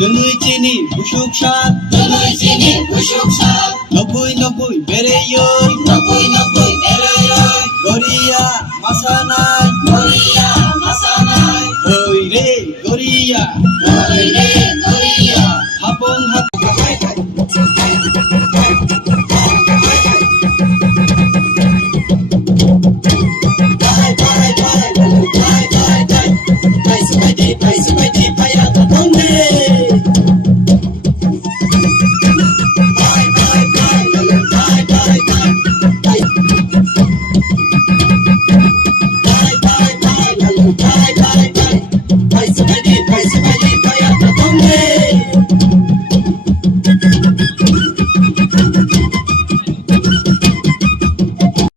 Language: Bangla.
নুনুই চিনি বুসুক সাত, নুনুই চিনি বুসুক সাত, 90 বেড়েই গড়িয়া মাছা নাই, গড়িয়া মাছা নাই, ওই রে গড়িয়া ওই রে